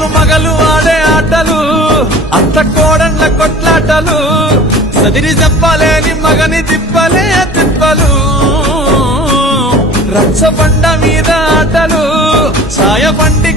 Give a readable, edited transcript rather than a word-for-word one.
అత్తలు మగలు ఆడే ఆటలు అత్త కోడళ్ళ కొట్లాటలు సదిరి చెప్పలేని మగని తిప్పలే తిప్పలు రచ్చబండ మీద ఆటలు ఛాయ బండి